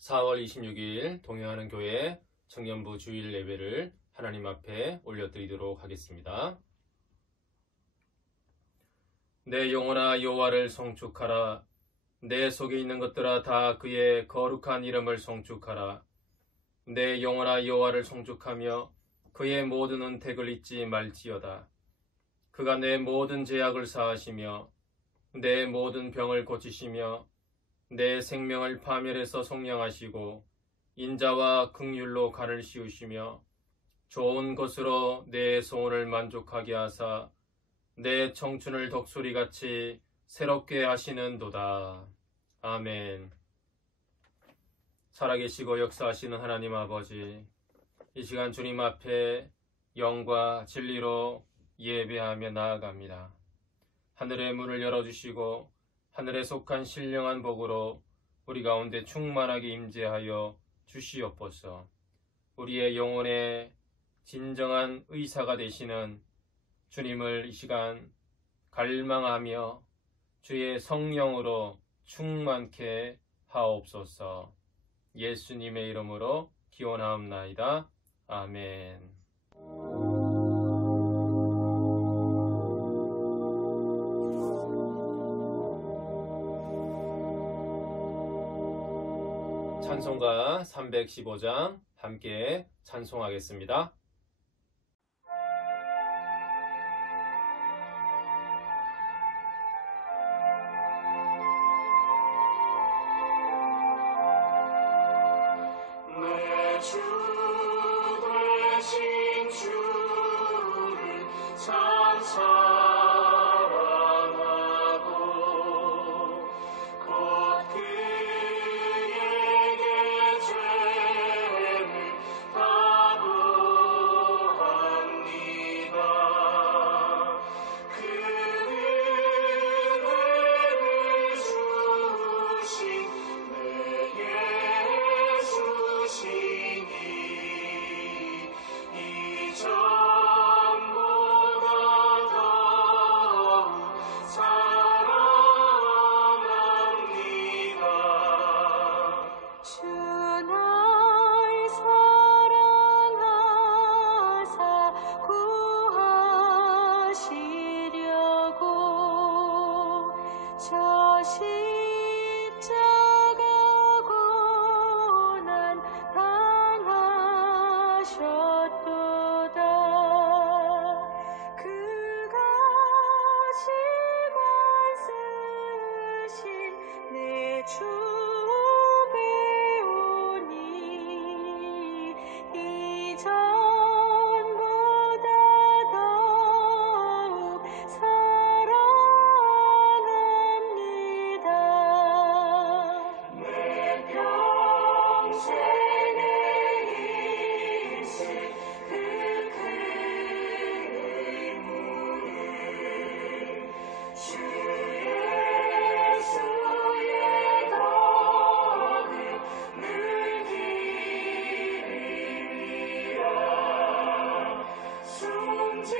4월 26일 동행하는 교회 청년부 주일 예배를 하나님 앞에 올려드리도록 하겠습니다. 내 영혼아 여호와를 송축하라. 내 속에 있는 것들아 다 그의 거룩한 이름을 송축하라. 내 영혼아 여호와를 송축하며 그의 모든 은택을 잊지 말지어다. 그가 내 모든 죄악을 사하시며 내 모든 병을 고치시며 내 생명을 파멸해서 속량하시고 인자와 긍휼로 간을 씌우시며 좋은 것으로 내 소원을 만족하게 하사 내 청춘을 독수리같이 새롭게 하시는도다. 아멘. 살아계시고 역사하시는 하나님 아버지, 이 시간 주님 앞에 영과 진리로 예배하며 나아갑니다. 하늘의 문을 열어주시고 하늘에 속한 신령한 복으로 우리 가운데 충만하게 임재하여 주시옵소서. 우리의 영혼의 진정한 의사가 되시는 주님을 이 시간 갈망하며 주의 성령으로 충만케 하옵소서. 예수님의 이름으로 기원하옵나이다. 아멘. 찬송가 315장 함께 찬송하겠습니다. 내 주 되신 주를 찬사랑하고 곧 그에게 죄를 다구합니다. 그 은혜를 주신 내 예수시니 이전보다 더욱 사랑합니다. 주 날 사랑하사 구하시려고 저 십자가 고난 당하셨도다. 그가 시간 쓰신 내 주 배우니 이전보다 더욱 사랑합니다. 내 평생에 있을 그 큰 의무는 주 예수의 덕을 누리리라. 숨질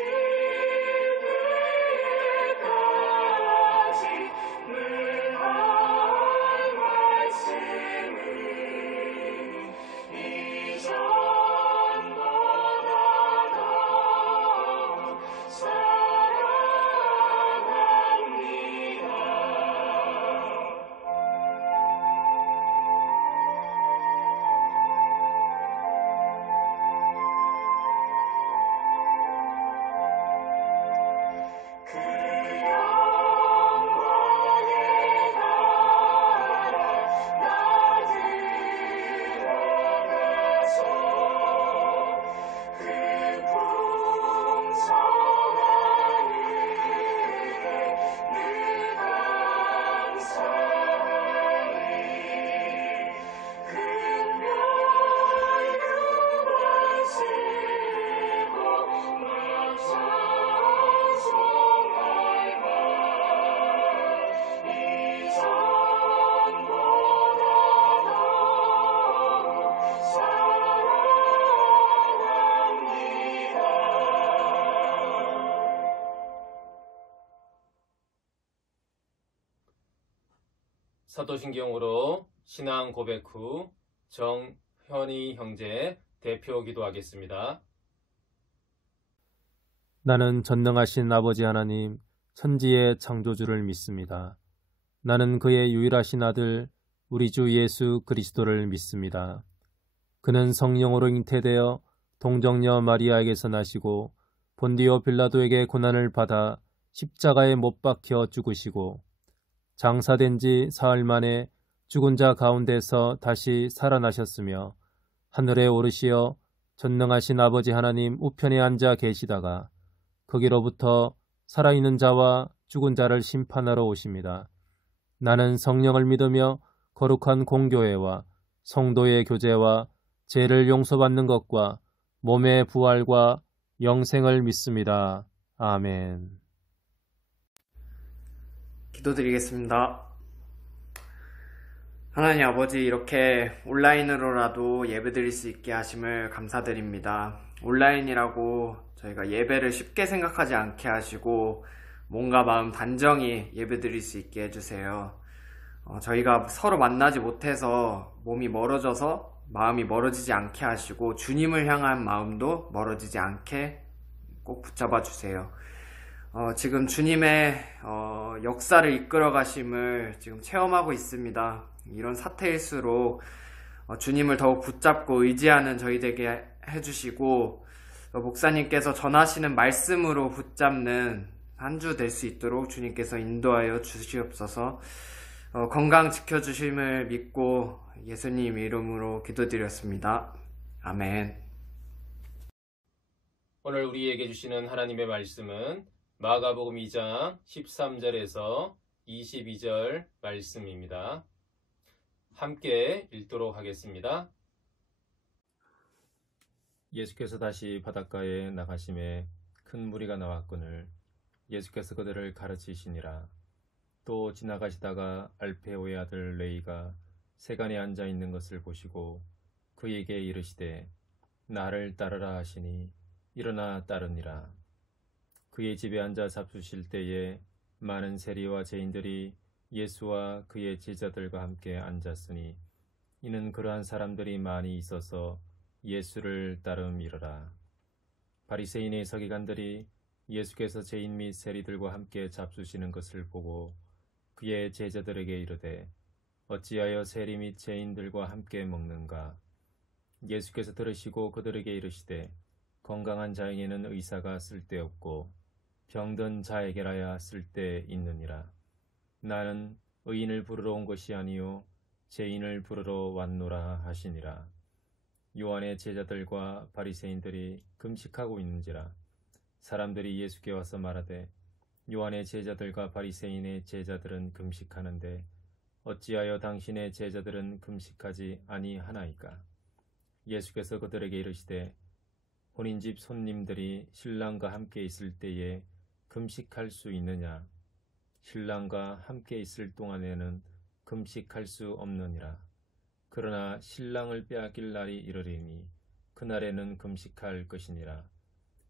때까지 늘 할 말씀은 이전보다 더욱 사랑합니다. 그 영광의 나라 나 들어가서 그 풍성한 은혜 늘 감사하리. 금별 유반 쓰고 막 찬송할 말 이전보다 더욱 사랑합니다. 사도신경으로 신앙 고백 후 정현희 형제 대표 기도하겠습니다. 나는 전능하신 아버지 하나님, 천지의 창조주를 믿습니다. 나는 그의 유일하신 아들, 우리 주 예수 그리스도를 믿습니다. 그는 성령으로 잉태되어 동정녀 마리아에게서 나시고 본디오 빌라도에게 고난을 받아 십자가에 못 박혀 죽으시고 장사된 지 사흘 만에 죽은 자 가운데서 다시 살아나셨으며 하늘에 오르시어 전능하신 아버지 하나님 우편에 앉아 계시다가 거기로부터 살아있는 자와 죽은 자를 심판하러 오십니다. 나는 성령을 믿으며 거룩한 공교회와 성도의 교제와 죄를 용서받는 것과 몸의 부활과 영생을 믿습니다. 아멘. 기도드리겠습니다. 하나님 아버지, 이렇게 온라인으로라도 예배드릴 수 있게 하심을 감사드립니다. 온라인이라고 저희가 예배를 쉽게 생각하지 않게 하시고 몸과 마음 단정히 예배드릴 수 있게 해주세요. 저희가 서로 만나지 못해서 몸이 멀어져서 마음이 멀어지지 않게 하시고 주님을 향한 마음도 멀어지지 않게 꼭 붙잡아 주세요. 지금 주님의 역사를 이끌어 가심을 지금 체험하고 있습니다. 이런 사태일수록 주님을 더욱 붙잡고 의지하는 저희에게 해주시고 목사님께서 전하시는 말씀으로 붙잡는 한 주 될 수 있도록 주님께서 인도하여 주시옵소서. 건강 지켜주심을 믿고 예수님 이름으로 기도드렸습니다. 아멘. 오늘 우리에게 주시는 하나님의 말씀은 마가복음 2장 13절에서 22절 말씀입니다. 함께 읽도록 하겠습니다. 예수께서 다시 바닷가에 나가심에 큰 무리가 나왔거늘 예수께서 그들을 가르치시니라. 또 지나가시다가 알페오의 아들 레이가 세간에 앉아 있는 것을 보시고 그에게 이르시되 나를 따르라 하시니 일어나 따르니라. 그의 집에 앉아 잡수실 때에 많은 세리와 죄인들이 예수와 그의 제자들과 함께 앉았으니 이는 그러한 사람들이 많이 있어서 예수를 따름이러라. 바리새인의 서기관들이 예수께서 죄인 및 세리들과 함께 잡수시는 것을 보고 그의 제자들에게 이르되 어찌하여 세리 및 죄인들과 함께 먹는가? 예수께서 들으시고 그들에게 이르시되 건강한 자에게는 의사가 쓸데없고 병든 자에게라야 쓸데있느니라. 나는 의인을 부르러 온 것이 아니요 죄인을 부르러 왔노라 하시니라. 요한의 제자들과 바리새인들이 금식하고 있는지라. 사람들이 예수께 와서 말하되 요한의 제자들과 바리새인의 제자들은 금식하는데 어찌하여 당신의 제자들은 금식하지 아니하나이까? 예수께서 그들에게 이르시되 혼인집 손님들이 신랑과 함께 있을 때에 금식할 수 있느냐? 신랑과 함께 있을 동안에는 금식할 수 없느니라. 그러나 신랑을 빼앗길 날이 이르리니 그날에는 금식할 것이니라.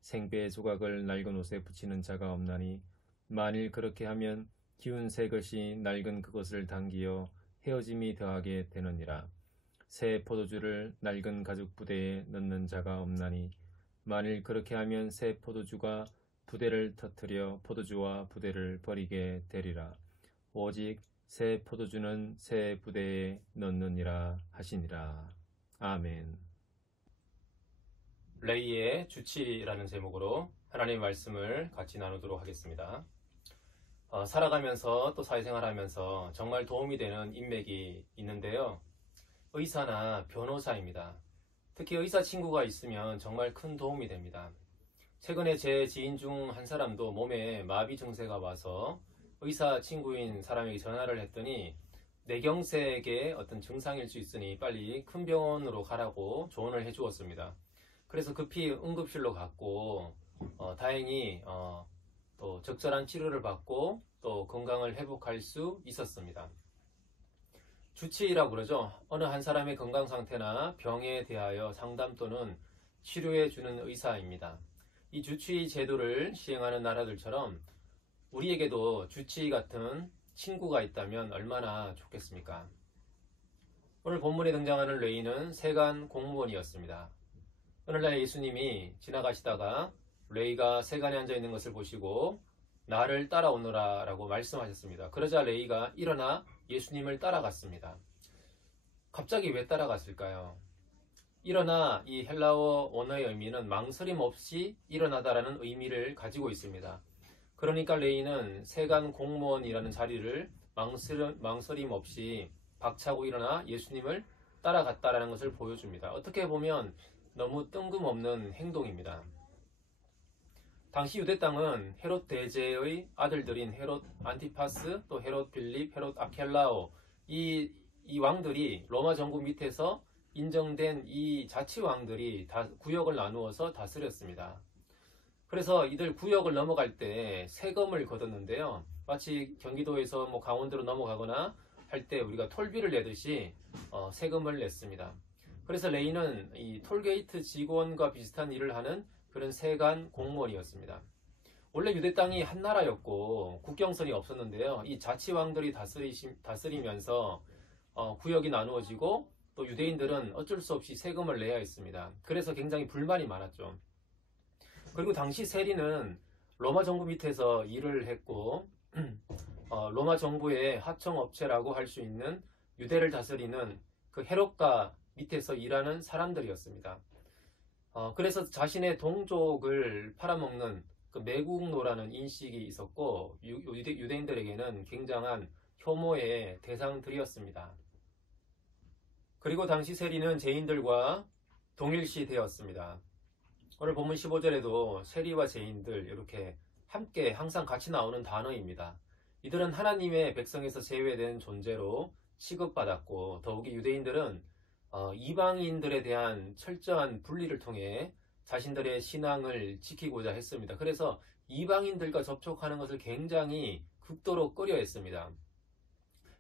생배의 조각을 낡은 옷에 붙이는 자가 없나니 만일 그렇게 하면 기운 새 것이 낡은 그것을 당기어 헤어짐이 더하게 되느니라. 새 포도주를 낡은 가죽 부대에 넣는 자가 없나니 만일 그렇게 하면 새 포도주가 부대를 터뜨려 포도주와 부대를 버리게 되리라. 오직 새 포도주는 새 부대에 넣느니라 하시니라. 아멘. 레이의 주치라는 제목으로 하나님의 말씀을 같이 나누도록 하겠습니다. 살아가면서 또 사회생활하면서 정말 도움이 되는 인맥이 있는데요. 의사나 변호사입니다. 특히 의사 친구가 있으면 정말 큰 도움이 됩니다. 최근에 제 지인 중 한 사람도 몸에 마비 증세가 와서 의사 친구인 사람에게 전화를 했더니 뇌경색의 어떤 증상일 수 있으니 빨리 큰 병원으로 가라고 조언을 해주었습니다. 그래서 급히 응급실로 갔고 다행히 또 적절한 치료를 받고 또 건강을 회복할 수 있었습니다. 주치의라고 그러죠. 어느 한 사람의 건강 상태나 병에 대하여 상담 또는 치료해 주는 의사입니다. 이 주치의 제도를 시행하는 나라들처럼 우리에게도 주치의 같은 친구가 있다면 얼마나 좋겠습니까? 오늘 본문에 등장하는 레이는 세관 공무원이었습니다. 오늘날 예수님이 지나가시다가 레이가 세관에 앉아있는 것을 보시고 나를 따라오너라 라고 말씀하셨습니다. 그러자 레이가 일어나 예수님을 따라갔습니다. 갑자기 왜 따라갔을까요? 일어나, 이 헬라어 원어의 의미는 망설임 없이 일어나다라는 의미를 가지고 있습니다. 그러니까 레이는 세관 공무원이라는 자리를 망설임 없이 박차고 일어나 예수님을 따라갔다라는 것을 보여줍니다. 어떻게 보면 너무 뜬금없는 행동입니다. 당시 유대 땅은 헤롯 대제의 아들들인 헤롯 안티파스, 또 헤롯 빌립, 헤롯 아켈라오, 이 왕들이 로마 정부 밑에서 인정된 이 자치왕들이 다 구역을 나누어서 다스렸습니다. 그래서 이들 구역을 넘어갈 때 세금을 걷었는데요. 마치 경기도에서 강원도로 넘어가거나 할 때 우리가 톨비를 내듯이 세금을 냈습니다. 그래서 레이는 이 톨게이트 직원과 비슷한 일을 하는 그런 세관 공무원이었습니다. 원래 유대 땅이 한 나라였고 국경선이 없었는데요. 이 자치왕들이 다스리면서 구역이 나누어지고 또 유대인들은 어쩔 수 없이 세금을 내야 했습니다. 그래서 굉장히 불만이 많았죠. 그리고 당시 세리는 로마 정부 밑에서 일을 했고 로마 정부의 하청업체라고 할 수 있는 유대를 다스리는 그 헤롯가 밑에서 일하는 사람들이었습니다. 그래서 자신의 동족을 팔아먹는 그 매국노라는 인식이 있었고 유대인들에게는 굉장한 혐오의 대상들이었습니다. 그리고 당시 세리는 죄인들과 동일시 되었습니다. 오늘 본문 15절에도 세리와 죄인들 이렇게 함께 항상 같이 나오는 단어입니다. 이들은 하나님의 백성에서 제외된 존재로 취급받았고 더욱이 유대인들은 이방인들에 대한 철저한 분리를 통해 자신들의 신앙을 지키고자 했습니다. 그래서 이방인들과 접촉하는 것을 굉장히 극도로 꺼려했습니다.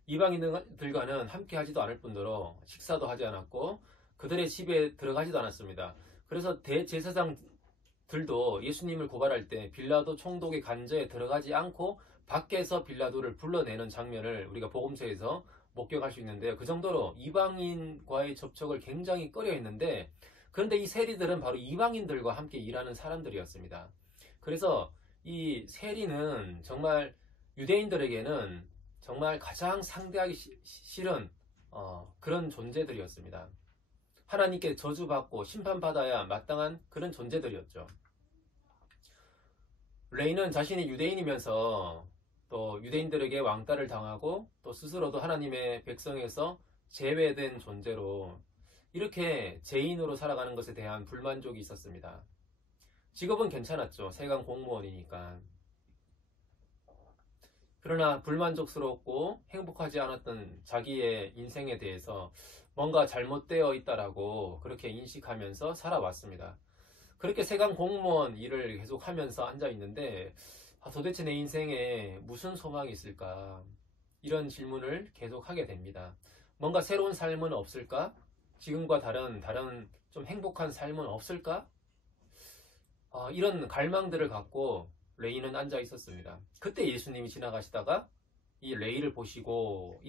이방인들과는 함께 하지도 않을 뿐더러 식사도 하지 않았고 그들의 집에 들어가지도 않았습니다. 그래서 대제사장들도 예수님을 고발할 때 빌라도 총독의 관저에 들어가지 않고 밖에서 빌라도를 불러내는 장면을 우리가 복음서에서 목격할 수 있는데요. 그 정도로 이방인과의 접촉을 굉장히 꺼려했는데 그런데 이 세리들은 바로 이방인들과 함께 일하는 사람들이었습니다. 그래서 이 세리는 정말 유대인들에게는 정말 가장 상대하기 싫은 그런 존재들이었습니다. 하나님께 저주받고 심판받아야 마땅한 그런 존재들이었죠. 레이는 자신이 유대인이면서 또 유대인들에게 왕따를 당하고 또 스스로도 하나님의 백성에서 제외된 존재로 이렇게 죄인으로 살아가는 것에 대한 불만족이 있었습니다. 직업은 괜찮았죠. 세관 공무원이니까. 그러나 불만족스럽고 행복하지 않았던 자기의 인생에 대해서 뭔가 잘못되어 있다라고 그렇게 인식하면서 살아왔습니다. 그렇게 세관 공무원 일을 계속 하면서 앉아 있는데 도대체 내 인생에 무슨 소망이 있을까? 이런 질문을 계속 하게 됩니다. 뭔가 새로운 삶은 없을까? 지금과 다른 좀 행복한 삶은 없을까? 이런 갈망들을 갖고 레이는 앉아 있었습니다. 그때 예수님이 지나가시다가 이 레이를 보시고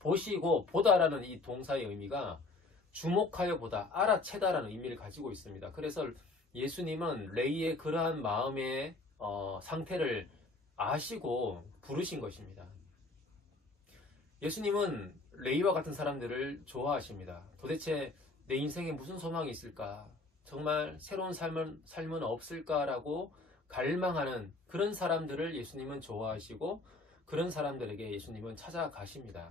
보시고 보다라는 이 동사의 의미가 주목하여 보다, 알아채다라는 의미를 가지고 있습니다. 그래서 예수님은 레이의 그러한 마음의 상태를 아시고 부르신 것입니다. 예수님은 레이와 같은 사람들을 좋아하십니다. 도대체 내 인생에 무슨 소망이 있을까? 정말 새로운 삶은 없을까라고 갈망하는 그런 사람들을 예수님은 좋아하시고 그런 사람들에게 예수님은 찾아가십니다.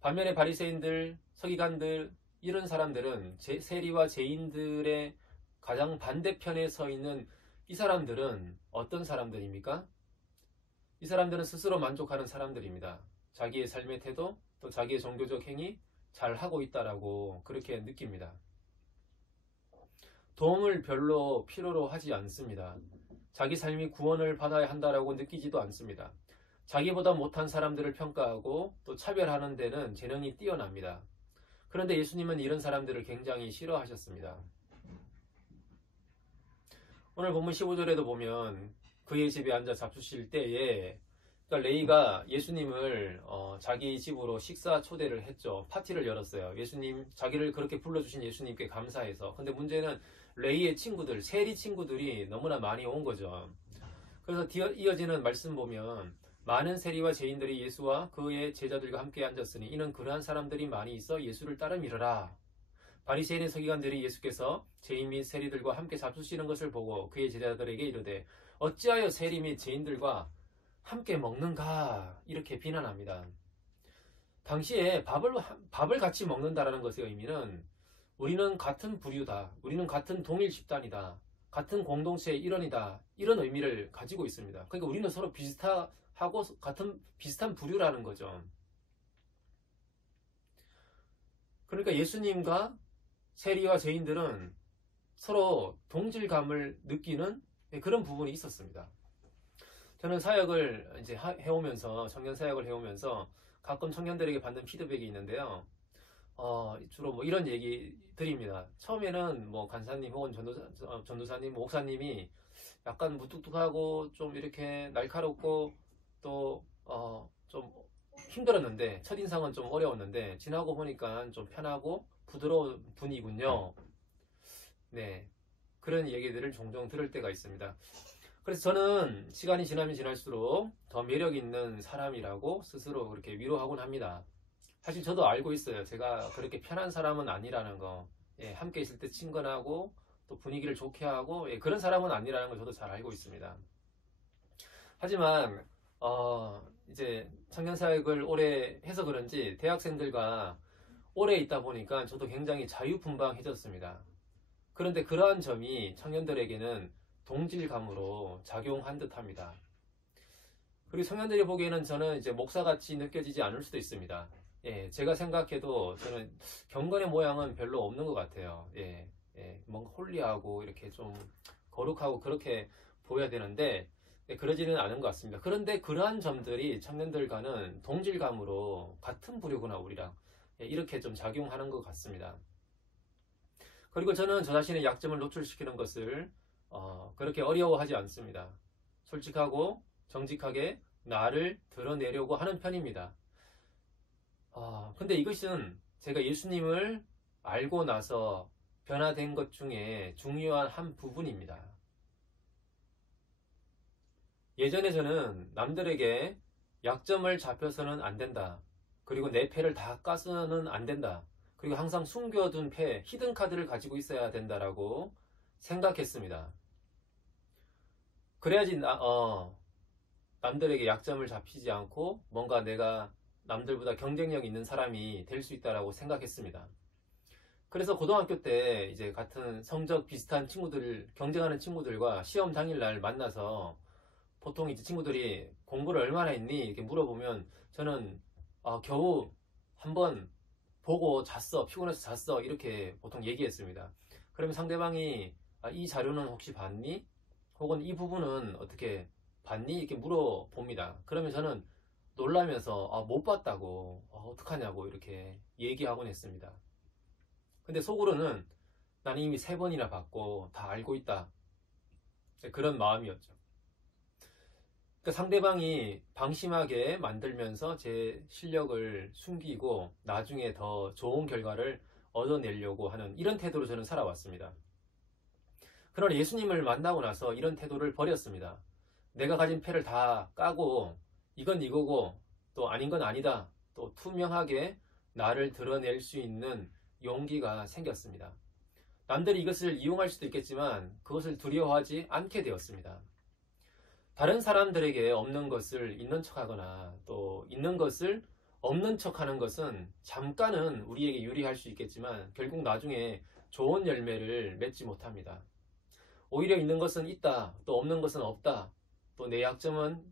반면에 바리새인들, 서기관들 이런 사람들은 세리와 죄인들의 가장 반대편에 서 있는 이 사람들은 어떤 사람들입니까? 이 사람들은 스스로 만족하는 사람들입니다. 자기의 삶의 태도, 또 자기의 종교적 행위 잘 하고 있다라고 그렇게 느낍니다. 도움을 별로 필요로 하지 않습니다. 자기 삶이 구원을 받아야 한다라고 느끼지도 않습니다. 자기보다 못한 사람들을 평가하고 또 차별하는 데는 재능이 뛰어납니다. 그런데 예수님은 이런 사람들을 굉장히 싫어하셨습니다. 오늘 본문 15절에도 보면 그의 집에 앉아 잡수실 때에 그러니까 레이가 예수님을 자기 집으로 식사 초대를 했죠. 파티를 열었어요. 예수님, 자기를 그렇게 불러주신 예수님께 감사해서. 근데 문제는 레이의 친구들, 세리 친구들이 너무나 많이 온 거죠. 그래서 이어지는 말씀 보면 많은 세리와 죄인들이 예수와 그의 제자들과 함께 앉았으니 이는 그러한 사람들이 많이 있어 예수를 따라 밀어라. 바리새인의 서기관들이 예수께서 죄인 및 세리들과 함께 잡수시는 것을 보고 그의 제자들에게 이르되 어찌하여 세리 및 죄인들과 함께 먹는가 이렇게 비난합니다. 당시에 밥을 같이 먹는다라는 것의 의미는 우리는 같은 부류다, 우리는 같은 동일 집단이다, 같은 공동체의 일원이다 이런 의미를 가지고 있습니다. 그러니까 우리는 서로 비슷하고 비슷한 부류라는 거죠. 그러니까 예수님과 세리와 죄인들은 서로 동질감을 느끼는 그런 부분이 있었습니다. 저는 사역을 이제 해오면서, 청년 사역을 해오면서 가끔 청년들에게 받는 피드백이 있는데요. 주로 뭐 이런 얘기 드립니다. 처음에는 뭐 간사님 혹은 전도사님, 목사님이 약간 무뚝뚝하고 좀 이렇게 날카롭고 또 좀 힘들었는데, 첫인상은 좀 어려웠는데 지나고 보니까 좀 편하고 부드러운 분이군요. 네, 그런 얘기들을 종종 들을 때가 있습니다. 그래서 저는 시간이 지나면 지날수록 더 매력 있는 사람이라고 스스로 그렇게 위로하곤 합니다. 사실 저도 알고 있어요. 제가 그렇게 편한 사람은 아니라는 거. 예, 함께 있을 때 친근하고 또 분위기를 좋게 하고 그런 사람은 아니라는 걸 저도 잘 알고 있습니다. 하지만 이제 청년사역을 오래 해서 그런지 대학생들과 오래 있다 보니까 저도 굉장히 자유분방해졌습니다. 그런데 그러한 점이 청년들에게는 동질감으로 작용한 듯합니다. 그리고 청년들이 보기에는 저는 이제 목사같이 느껴지지 않을 수도 있습니다. 예, 제가 생각해도 저는 경건의 모양은 별로 없는 것 같아요. 뭔가 홀리하고 이렇게 좀 거룩하고 그렇게 보여야 되는데 그러지는 않은 것 같습니다. 그런데 그러한 점들이 청년들과는 동질감으로 같은 부류구나 우리랑 이렇게 좀 작용하는 것 같습니다. 그리고 저는 저 자신의 약점을 노출시키는 것을 그렇게 어려워하지 않습니다. 솔직하고 정직하게 나를 드러내려고 하는 편입니다. 근데 이것은 제가 예수님을 알고 나서 변화된 것 중에 중요한 한 부분입니다. 예전에 저는 남들에게 약점을 잡혀서는 안 된다. 그리고 내 패를 다 까서는 안 된다. 그리고 항상 숨겨둔 패, 히든 카드를 가지고 있어야 된다라고 생각했습니다. 그래야지 남들에게 약점을 잡히지 않고 뭔가 내가 남들보다 경쟁력 있는 사람이 될 수 있다라고 생각했습니다. 그래서 고등학교 때 이제 같은 성적 비슷한 친구들, 경쟁하는 친구들과 시험 당일날 만나서 보통 이제 친구들이 공부를 얼마나 했니? 이렇게 물어보면 저는 겨우 한번 보고 잤어, 피곤해서 잤어 이렇게 보통 얘기했습니다. 그러면 상대방이 이 자료는 혹시 봤니? 혹은 이 부분은 어떻게 봤니? 이렇게 물어봅니다. 그러면 저는 놀라면서 못 봤다고 어떡하냐고 이렇게 얘기하곤 했습니다. 근데 속으로는 나는 이미 3번이나 봤고 다 알고 있다, 그런 마음이었죠. 그러니까 상대방이 방심하게 만들면서 제 실력을 숨기고 나중에 더 좋은 결과를 얻어내려고 하는 이런 태도로 저는 살아왔습니다. 그러나 예수님을 만나고 나서 이런 태도를 버렸습니다. 내가 가진 패를 다 까고 이건 이거고 또 아닌 건 아니다, 또 투명하게 나를 드러낼 수 있는 용기가 생겼습니다. 남들이 이것을 이용할 수도 있겠지만 그것을 두려워하지 않게 되었습니다. 다른 사람들에게 없는 것을 있는 척하거나 또 있는 것을 없는 척하는 것은 잠깐은 우리에게 유리할 수 있겠지만 결국 나중에 좋은 열매를 맺지 못합니다. 오히려 있는 것은 있다, 또 없는 것은 없다, 또 내 약점은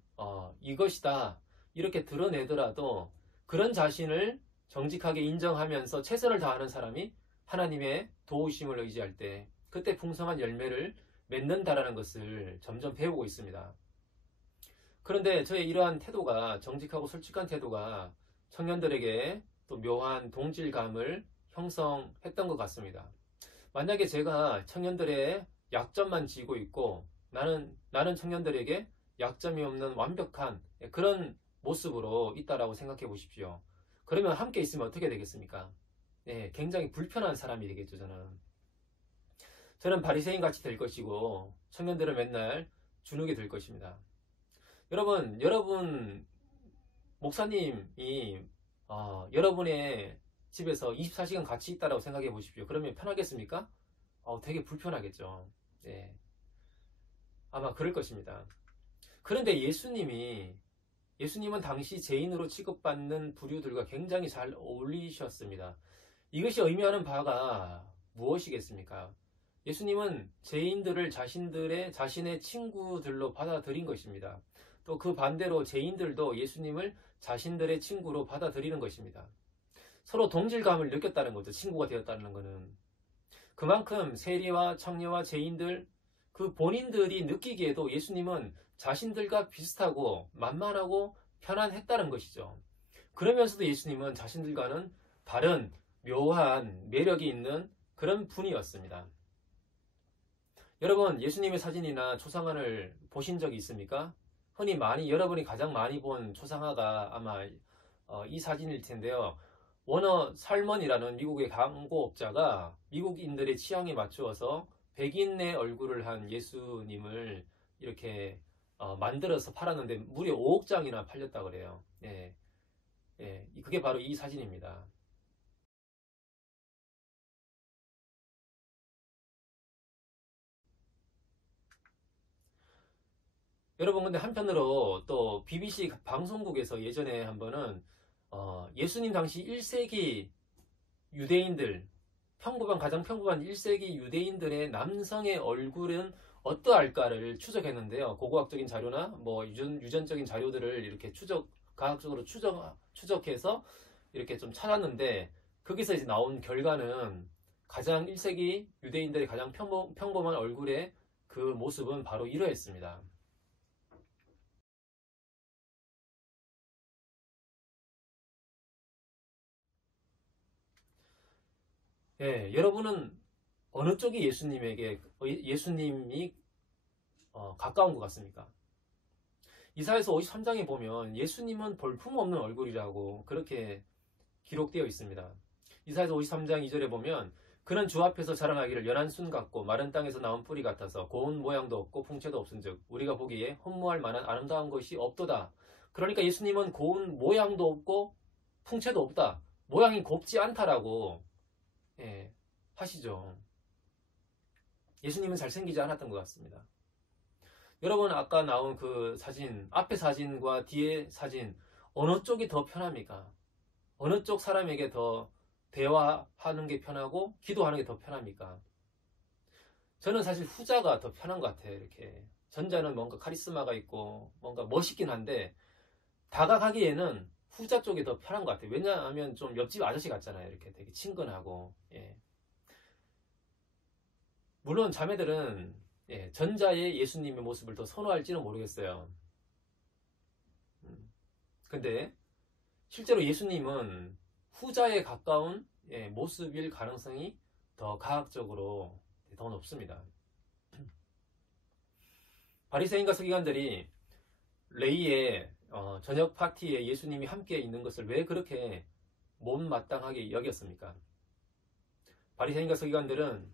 이것이다 이렇게 드러내더라도 그런 자신을 정직하게 인정하면서 최선을 다하는 사람이 하나님의 도우심을 의지할 때 그때 풍성한 열매를 맺는다라는 것을 점점 배우고 있습니다. 그런데 저의 이러한 태도가, 정직하고 솔직한 태도가 청년들에게 또 묘한 동질감을 형성했던 것 같습니다. 만약에 제가 청년들의 약점만 쥐고 있고 나는 청년들에게 약점이 없는 완벽한 그런 모습으로 있다라고 생각해 보십시오. 그러면 함께 있으면 어떻게 되겠습니까? 굉장히 불편한 사람이 되겠죠. 저는 바리새인 같이 될 것이고 청년들을 맨날 주눅이 들 것입니다. 여러분 목사님이 여러분의 집에서 24시간 같이 있다라고 생각해 보십시오. 그러면 편하겠습니까? 되게 불편하겠죠. 아마 그럴 것입니다. 그런데 예수님은 당시 죄인으로 취급받는 부류들과 굉장히 잘 어울리셨습니다. 이것이 의미하는 바가 무엇이겠습니까? 예수님은 죄인들을 자신의 친구들로 받아들인 것입니다. 또 그 반대로 죄인들도 예수님을 자신들의 친구로 받아들이는 것입니다. 서로 동질감을 느꼈다는 거죠. 친구가 되었다는 것은. 그만큼 세리와 청려와 죄인들, 그 본인들이 느끼기에도 예수님은 자신들과 비슷하고 만만하고 편안했다는 것이죠. 그러면서도 예수님은 자신들과는 다른 묘한 매력이 있는 그런 분이었습니다. 여러분, 예수님의 사진이나 초상화를 보신 적이 있습니까? 흔히 여러분이 가장 많이 본 초상화가 아마 이 사진일 텐데요. 워너 살먼이라는 미국의 광고업자가 미국인들의 취향에 맞추어서 백인의 얼굴을 한 예수님을 이렇게 만들어서 팔았는데 무려 5억 장이나 팔렸다고 그래요. 그게 바로 이 사진입니다. 여러분, 근데 한편으로 또 BBC 방송국에서 예전에 한 번은 예수님 당시 1세기 유대인들, 가장 평범한 1세기 유대인들의 남성의 얼굴은 어떠할까를 추적했는데요. 고고학적인 자료나 유전적인 자료들을 이렇게 과학적으로 추적해서 이렇게 좀 찾았는데, 거기서 이제 나온 결과는 가장 1세기 유대인들의 가장 평범한 얼굴의 그 모습은 바로 이러했습니다. 여러분은 어느 쪽이 예수님이 가까운 것 같습니까? 이사야서 53장에 보면 예수님은 볼품없는 얼굴이라고 그렇게 기록되어 있습니다. 이사야서 53장 2절에 보면 그는 주 앞에서 자랑하기를 연한 순 같고 마른 땅에서 나온 뿌리 같아서 고운 모양도 없고 풍채도 없은즉 우리가 보기에 흠모할 만한 아름다운 것이 없도다. 그러니까 예수님은 고운 모양도 없고 풍채도 없다. 모양이 곱지 않다라고 하시죠. 예수님은 잘생기지 않았던 것 같습니다. 여러분, 아까 나온 그 사진, 앞에 사진과 뒤에 사진, 어느 쪽이 더 편합니까? 어느 쪽 사람에게 더 대화하는 게 편하고 기도하는 게 더 편합니까? 저는 사실 후자가 더 편한 것 같아요. 이렇게 전자는 뭔가 카리스마가 있고 뭔가 멋있긴 한데 다가가기에는 후자 쪽이 더 편한 것 같아요. 왜냐하면 좀 옆집 아저씨 같잖아요. 이렇게 되게 친근하고. 물론 자매들은 전자의 예수님의 모습을 더 선호할지는 모르겠어요. 근데 실제로 예수님은 후자에 가까운 모습일 가능성이 더 과학적으로 더 높습니다. 바리새인과 서기관들이 레이의 저녁 파티에 예수님이 함께 있는 것을 왜 그렇게 못마땅하게 여겼습니까? 바리새인과 서기관들은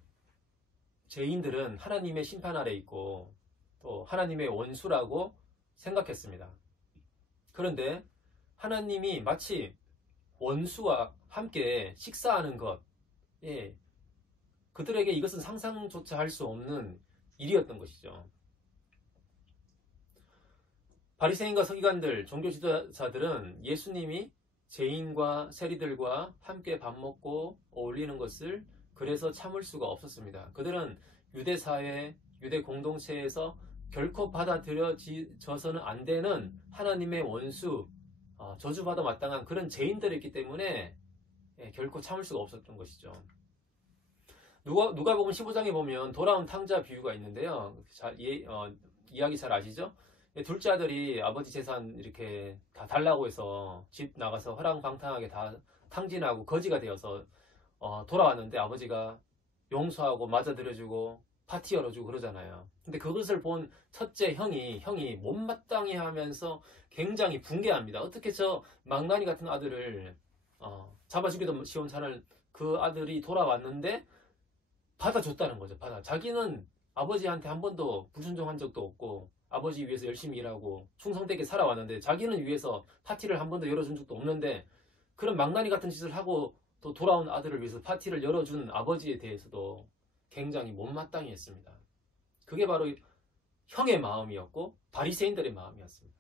죄인들은 하나님의 심판 아래 있고 또 하나님의 원수라고 생각했습니다. 그런데 하나님이 마치 원수와 함께 식사하는 것, 그들에게 이것은 상상조차 할 수 없는 일이었던 것이죠. 바리새인과 서기관들, 종교 지도자들은 예수님이 죄인과 세리들과 함께 밥 먹고 어울리는 것을 그래서 참을 수가 없었습니다. 그들은 유대 사회, 유대 공동체에서 결코 받아들여져서는 안 되는 하나님의 원수, 저주받아 마땅한 그런 죄인들이었기 때문에 결코 참을 수가 없었던 것이죠. 누가복음 15장에 보면 돌아온 탕자 비유가 있는데요. 이야기 잘 아시죠? 둘째 아들이 아버지 재산 이렇게 다 달라고 해서 집 나가서 허랑방탕하게 다 탕진하고 거지가 되어서 돌아왔는데 아버지가 용서하고 맞아들여주고 파티 열어주고 그러잖아요. 근데 그것을 본 첫째 형이 못마땅해 하면서 굉장히 붕괴합니다. 어떻게 저 망나니 같은 아들을 잡아주기도 쉬운 차를 그 아들이 돌아왔는데 받아줬다는 거죠. 자기는 아버지한테 한 번도 불순종한 적도 없고 아버지 위해서 열심히 일하고 충성되게 살아왔는데 자기는 위해서 파티를 한 번도 열어준 적도 없는데 그런 망나니 같은 짓을 하고 또 돌아온 아들을 위해서 파티를 열어준 아버지에 대해서도 굉장히 못마땅해 했습니다. 그게 바로 형의 마음이었고 바리새인들의 마음이었습니다.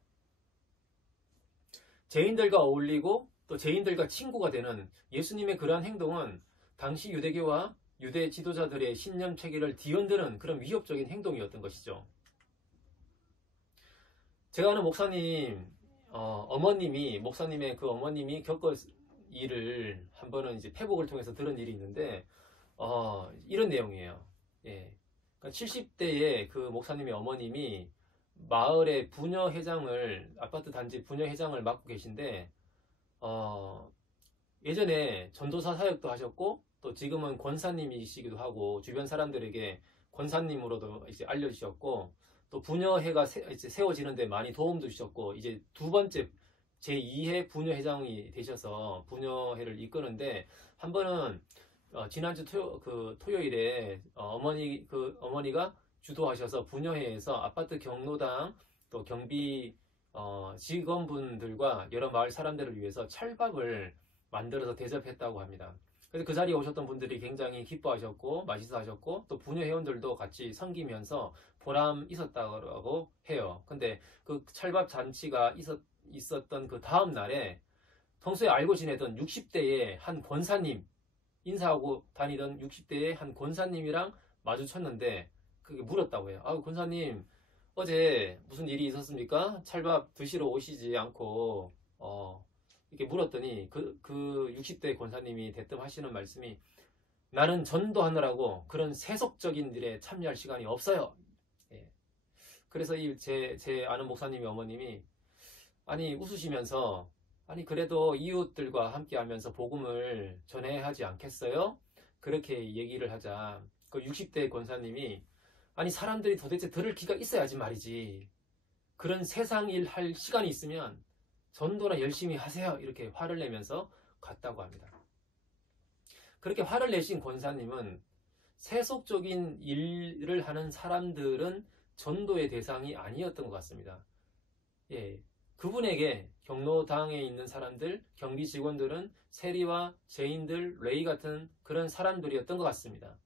죄인들과 어울리고 또 죄인들과 친구가 되는 예수님의 그러한 행동은 당시 유대교와 유대 지도자들의 신념 체계를 뒤흔드는 그런 위협적인 행동이었던 것이죠. 제가 아는 목사님, 목사님의 그 어머님이 겪은 일을 한 번은 이제 페북을 통해서 들은 일이 있는데, 이런 내용이에요. 예. 그러니까 70대에 그 목사님의 어머님이 마을의 아파트 단지 부녀회장을 맡고 계신데, 예전에 전도사 사역도 하셨고, 또 지금은 권사님이시기도 하고, 주변 사람들에게 권사님으로도 이제 알려주셨고, 또 부녀회가 이제 세워지는데 많이 도움도 주셨고, 이제 두 번째 제2회 부녀회장이 되셔서 부녀회를 이끄는데, 한 번은 지난주 토요일에 어머니가 주도하셔서 부녀회에서 아파트 경로당 또 경비 직원분들과 여러 마을 사람들을 위해서 찰밥을 만들어서 대접했다고 합니다. 그래서 그 자리에 오셨던 분들이 굉장히 기뻐하셨고 맛있어 하셨고 또 부녀 회원들도 같이 섬기면서 보람 있었다고 해요. 근데 그 찰밥 잔치가 있었던 그 다음 날에 평소에 알고 지내던 60대의 한 권사님, 인사하고 다니던 60대의 한 권사님이랑 마주쳤는데 그게 물었다고 해요. 권사님 어제 무슨 일이 있었습니까? 찰밥 드시러 오시지 않고 이렇게 물었더니 그 60대 권사님이 대뜸 하시는 말씀이 나는 전도하느라고 그런 세속적인 일에 참여할 시간이 없어요. 예. 그래서 제 아는 목사님의 어머님이 웃으시면서 그래도 이웃들과 함께 하면서 복음을 전해야 하지 않겠어요? 그렇게 얘기를 하자 그 60대 권사님이 사람들이 도대체 들을 귀가 있어야지 말이지. 그런 세상 일 할 시간이 있으면 전도나 열심히 하세요. 이렇게 화를 내면서 갔다고 합니다. 그렇게 화를 내신 권사님은 세속적인 일을 하는 사람들은 전도의 대상이 아니었던 것 같습니다. 예, 그분에게 경로당에 있는 사람들, 경비 직원들은 세리와 죄인들, 레위 같은 그런 사람들이었던 것 같습니다.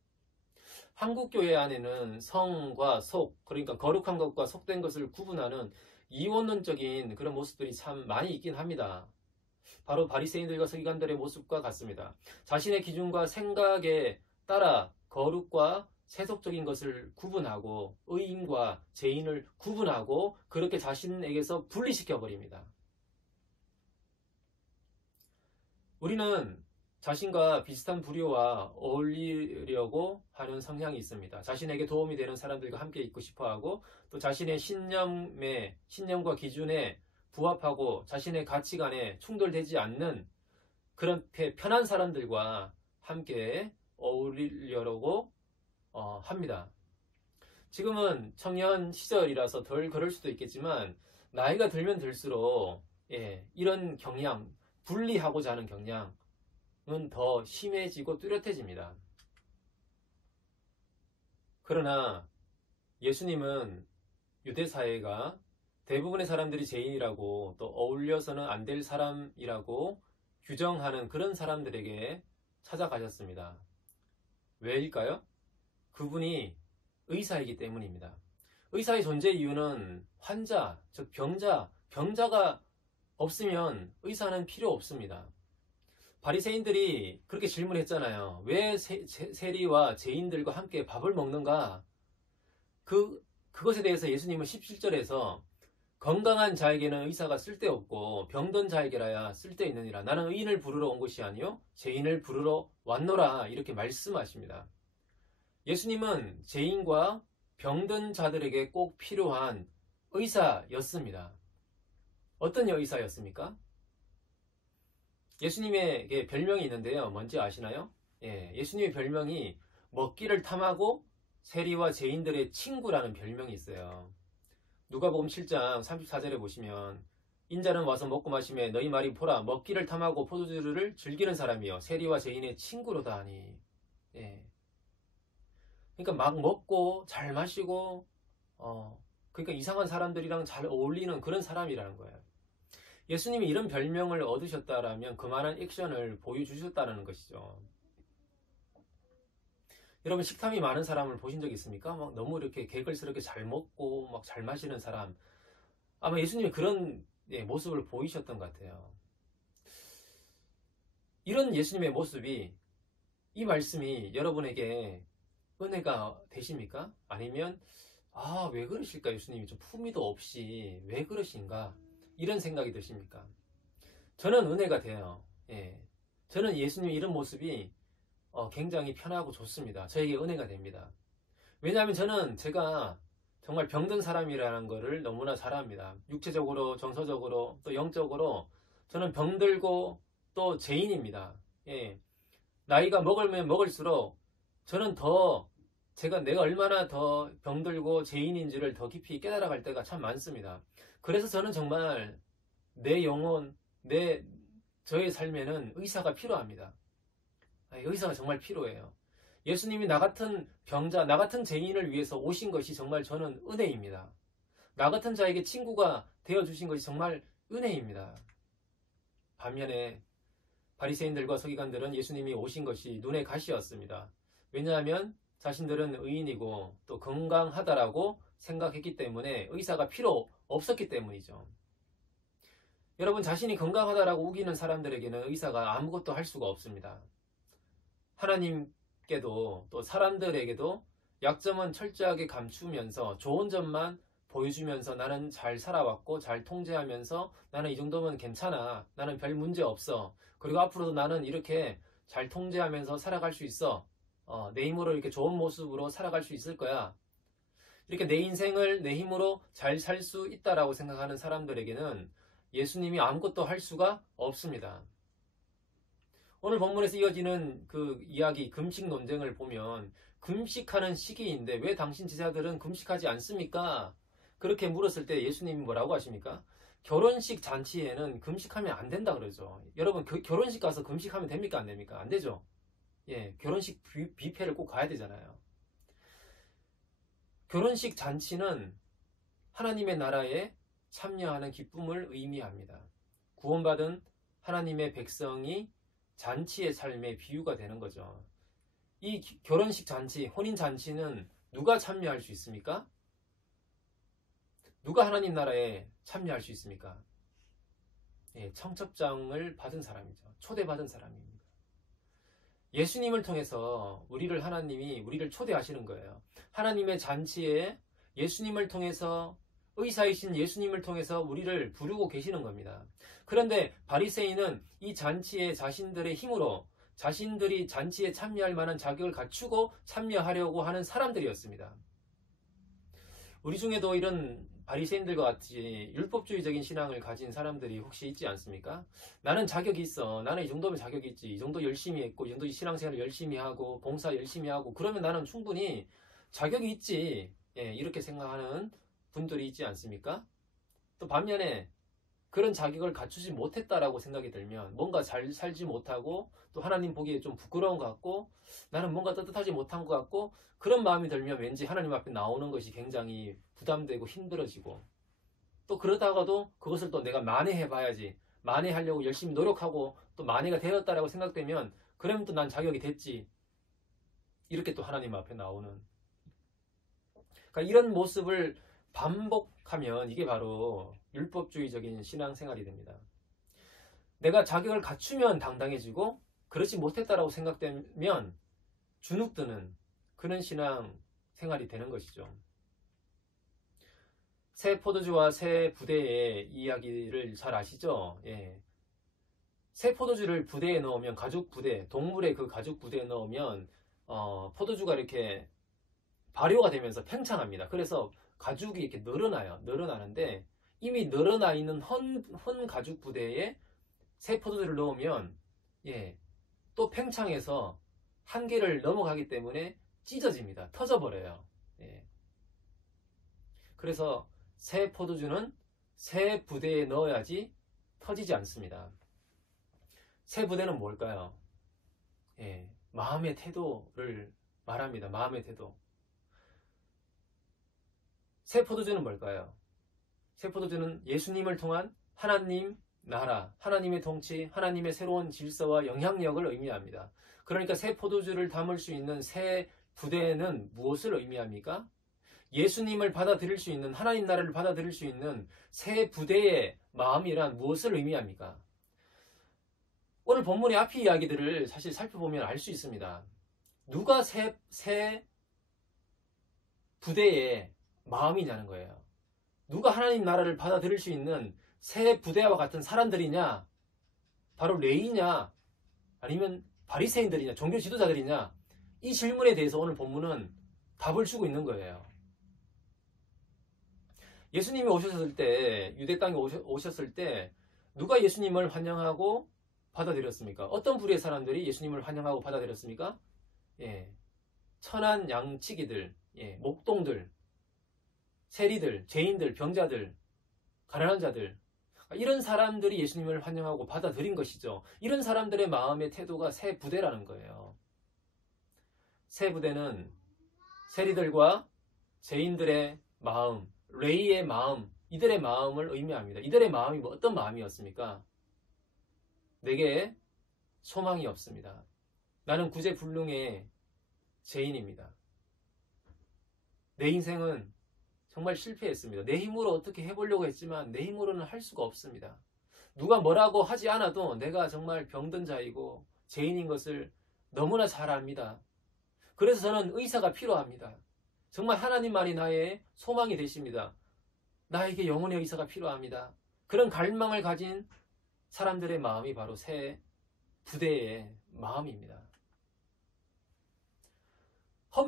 한국 교회 안에는 성과 속, 그러니까 거룩한 것과 속된 것을 구분하는 이원론적인 그런 모습들이 참 많이 있긴 합니다. 바로 바리새인들과 서기관들의 모습과 같습니다. 자신의 기준과 생각에 따라 거룩과 세속적인 것을 구분하고 의인과 죄인을 구분하고 그렇게 자신에게서 분리시켜 버립니다. 우리는 자신과 비슷한 부류와 어울리려고 하는 성향이 있습니다. 자신에게 도움이 되는 사람들과 함께 있고 싶어하고 또 자신의 신념과 기준에 부합하고 자신의 가치관에 충돌되지 않는 그렇게 편한 사람들과 함께 어울리려고 합니다. 지금은 청년 시절이라서 덜 그럴 수도 있겠지만 나이가 들면 들수록 이런 경향, 분리하고자 하는 경향은 더 심해지고 뚜렷해집니다. 그러나 예수님은 유대사회가 대부분의 사람들이 죄인이라고 또 어울려서는 안 될 사람이라고 규정하는 그런 사람들에게 찾아가셨습니다. 왜일까요? 그분이 의사이기 때문입니다. 의사의 존재 이유는 환자, 즉 병자가 없으면 의사는 필요 없습니다. 바리새인들이 그렇게 질문했잖아요. 왜 세리와 죄인들과 함께 밥을 먹는가? 그것에 대해서 예수님은 17절에서 건강한 자에게는 의사가 쓸데없고 병든 자에게라야 쓸데있느니라. 나는 의인을 부르러 온 것이 아니요 죄인을 부르러 왔노라. 이렇게 말씀하십니다. 예수님은 죄인과 병든 자들에게 꼭 필요한 의사였습니다. 어떤 의사였습니까? 예수님에게 별명이 있는데요. 뭔지 아시나요? 예수님의 별명이 먹기를 탐하고 세리와 죄인들의 친구라는 별명이 있어요. 누가복음 7장 34절에 보시면 인자는 와서 먹고 마시매 너희 말이 보라 먹기를 탐하고 포도주를 즐기는 사람이요 세리와 죄인의 친구로다 하니. 예. 그러니까 막 먹고 잘 마시고 그러니까 이상한 사람들이랑 잘 어울리는 그런 사람이라는 거예요. 예수님이 이런 별명을 얻으셨다라면 그만한 액션을 보여주셨다는 것이죠. 여러분 식탐이 많은 사람을 보신 적 있습니까? 막 너무 이렇게 개걸스럽게 잘 먹고 막 잘 마시는 사람. 아마 예수님이 그런 모습을 보이셨던 것 같아요. 이런 예수님의 모습이 이 말씀이 여러분에게 은혜가 되십니까? 아니면 왜 그러실까? 예수님이 좀 품위도 없이 왜 그러신가? 이런 생각이 드십니까? 저는 은혜가 돼요. 예. 저는 예수님의 이런 모습이 굉장히 편하고 좋습니다. 저에게 은혜가 됩니다. 왜냐하면 저는 제가 정말 병든 사람이라는 것을 너무나 잘 압니다. 육체적으로, 정서적으로, 또 영적으로 저는 병들고 또 죄인입니다. 예. 나이가 먹으면 먹을수록 저는 내가 얼마나 더 병들고 죄인인지를 더 깊이 깨달아갈 때가 참 많습니다. 그래서 저는 정말 내 영혼, 저의 삶에는 의사가 필요합니다. 의사가 정말 필요해요. 예수님이 나 같은 병자, 나 같은 죄인을 위해서 오신 것이 정말 저는 은혜입니다. 나 같은 자에게 친구가 되어주신 것이 정말 은혜입니다. 반면에 바리새인들과 서기관들은 예수님이 오신 것이 눈의 가시였습니다. 왜냐하면 자신들은 의인이고 또 건강하다라고 생각했기 때문에 의사가 필요 없었기 때문이죠. 여러분 자신이 건강하다라고 우기는 사람들에게는 의사가 아무것도 할 수가 없습니다. 하나님께도 또 사람들에게도 약점은 철저하게 감추면서 좋은 점만 보여주면서 나는 잘 살아왔고 잘 통제하면서 나는 이 정도면 괜찮아. 나는 별 문제 없어. 그리고 앞으로도 나는 이렇게 잘 통제하면서 살아갈 수 있어. 내 힘으로 이렇게 좋은 모습으로 살아갈 수 있을 거야. 이렇게 내 인생을 내 힘으로 잘 살 수 있다라고 생각하는 사람들에게는 예수님이 아무것도 할 수가 없습니다. 오늘 본문에서 이어지는 그 이야기 금식 논쟁을 보면 금식하는 시기인데 왜 당신 제자들은 금식하지 않습니까? 그렇게 물었을 때 예수님이 뭐라고 하십니까? 결혼식 잔치에는 금식하면 안 된다 그러죠. 여러분 결혼식 가서 금식하면 됩니까? 안 됩니까? 안 되죠. 예, 결혼식 뷔페를 꼭 가야 되잖아요. 결혼식 잔치는 하나님의 나라에 참여하는 기쁨을 의미합니다. 구원받은 하나님의 백성이 잔치의 삶의 비유가 되는 거죠. 이 결혼식 잔치, 혼인 잔치는 누가 참여할 수 있습니까? 누가 하나님 나라에 참여할 수 있습니까? 예, 청첩장을 받은 사람이죠. 초대받은 사람입니다. 예수님을 통해서 하나님이 우리를 초대하시는 거예요. 하나님의 잔치에 예수님을 통해서 의사이신 예수님을 통해서 우리를 부르고 계시는 겁니다. 그런데 바리새인은 이 잔치에 자신들의 힘으로 자신들이 잔치에 참여할 만한 자격을 갖추고 참여하려고 하는 사람들이었습니다. 우리 중에도 이런 바리새인들과 같이 율법주의적인 신앙을 가진 사람들이 혹시 있지 않습니까? 나는 자격이 있어. 나는 이 정도면 자격이 있지. 이 정도 열심히 했고 이 정도 신앙생활을 열심히 하고 봉사 열심히 하고 그러면 나는 충분히 자격이 있지. 예, 이렇게 생각하는 분들이 있지 않습니까? 또 반면에 그런 자격을 갖추지 못했다라고 생각이 들면 뭔가 잘 살지 못하고 또 하나님 보기에 좀 부끄러운 것 같고 나는 뭔가 떳떳하지 못한 것 같고 그런 마음이 들면 왠지 하나님 앞에 나오는 것이 굉장히 부담되고 힘들어지고 또 그러다가도 그것을 또 내가 만회해봐야지 만회하려고 열심히 노력하고 또 만회가 되었다라고 생각되면 그러면 또 난 자격이 됐지 이렇게 또 하나님 앞에 나오는 그러니까 이런 모습을 반복하면 이게 바로 율법주의적인 신앙생활이 됩니다. 내가 자격을 갖추면 당당해지고 그렇지 못했다라고 생각되면 주눅드는 그런 신앙생활이 되는 것이죠. 새 포도주와 새 부대의 이야기를 잘 아시죠? 예. 새 포도주를 부대에 넣으면 가죽 부대, 동물의 그 가죽 부대에 넣으면 포도주가 이렇게 발효가 되면서 팽창합니다. 그래서 가죽이 이렇게 늘어나는데 이미 늘어나 있는 헌 가죽 부대에 새 포도주를 넣으면 또 팽창해서 한계를 넘어가기 때문에 찢어집니다. 터져버려요. 예. 그래서 새 포도주는 새 부대에 넣어야지 터지지 않습니다. 새 부대는 뭘까요? 예, 마음의 태도를 말합니다. 마음의 태도. 새 포도주는 뭘까요? 새 포도주는 예수님을 통한 하나님 나라, 하나님의 통치, 하나님의 새로운 질서와 영향력을 의미합니다. 그러니까 새 포도주를 담을 수 있는 새 부대는 무엇을 의미합니까? 예수님을 받아들일 수 있는, 하나님 나라를 받아들일 수 있는 새 부대의 마음이란 무엇을 의미합니까? 오늘 본문의 앞의 이야기들을 사실 살펴보면 알 수 있습니다. 누가 새 부대의 마음이냐는 거예요. 누가 하나님 나라를 받아들일 수 있는 새 부대와 같은 사람들이냐? 바로 레위냐? 아니면 바리새인들이냐? 종교 지도자들이냐? 이 질문에 대해서 오늘 본문은 답을 주고 있는 거예요. 예수님이 오셨을 때, 유대 땅에 오셨을 때 누가 예수님을 환영하고 받아들였습니까? 어떤 부류의 사람들이 예수님을 환영하고 받아들였습니까? 예, 천한 양치기들, 예, 목동들, 세리들, 죄인들, 병자들, 가난한 자들, 이런 사람들이 예수님을 환영하고 받아들인 것이죠. 이런 사람들의 마음의 태도가 새 부대라는 거예요. 새 부대는 세리들과 죄인들의 마음, 레위의 마음, 이들의 마음을 의미합니다. 이들의 마음이 어떤 마음이었습니까? 내게 소망이 없습니다. 나는 구제불능의 죄인입니다. 내 인생은 정말 실패했습니다. 내 힘으로 어떻게 해보려고 했지만 내 힘으로는 할 수가 없습니다. 누가 뭐라고 하지 않아도 내가 정말 병든 자이고 죄인인 것을 너무나 잘 압니다. 그래서 저는 의사가 필요합니다. 정말 하나님만이 나의 소망이 되십니다. 나에게 영혼의 의사가 필요합니다. 그런 갈망을 가진 사람들의 마음이 바로 새 부대의 마음입니다.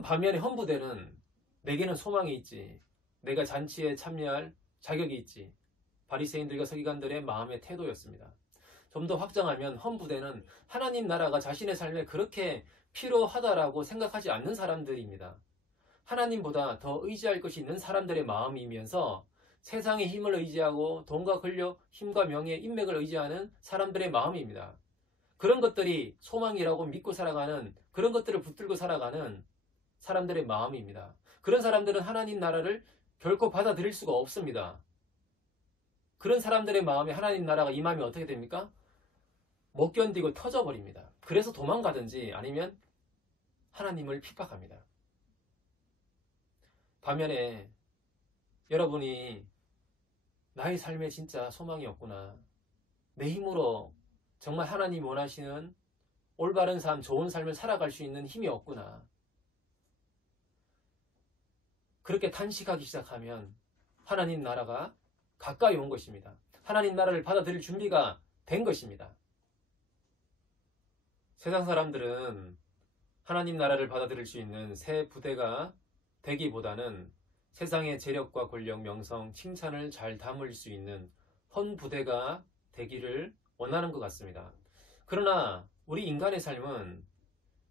반면에 헌부대는 내게는 소망이 있지. 내가 잔치에 참여할 자격이 있지. 바리새인들과 서기관들의 마음의 태도였습니다. 좀 더 확장하면 헌부대는 하나님 나라가 자신의 삶에 그렇게 필요하다라고 생각하지 않는 사람들입니다. 하나님보다 더 의지할 것이 있는 사람들의 마음이면서 세상의 힘을 의지하고 돈과 권력, 힘과 명예, 인맥을 의지하는 사람들의 마음입니다. 그런 것들이 소망이라고 믿고 살아가는, 그런 것들을 붙들고 살아가는 사람들의 마음입니다. 그런 사람들은 하나님 나라를 결코 받아들일 수가 없습니다. 그런 사람들의 마음에 하나님 나라가 임하면 어떻게 됩니까? 못 견디고 터져버립니다. 그래서 도망가든지 아니면 하나님을 핍박합니다. 반면에 여러분이 나의 삶에 진짜 소망이 없구나. 내 힘으로 정말 하나님 원하시는 올바른 삶, 좋은 삶을 살아갈 수 있는 힘이 없구나. 그렇게 탄식하기 시작하면 하나님 나라가 가까이 온 것입니다. 하나님 나라를 받아들일 준비가 된 것입니다. 세상 사람들은 하나님 나라를 받아들일 수 있는 새 부대가 되기보다는 세상의 재력과 권력, 명성, 칭찬을 잘 담을 수 있는 헌부대가 되기를 원하는 것 같습니다. 그러나 우리 인간의 삶은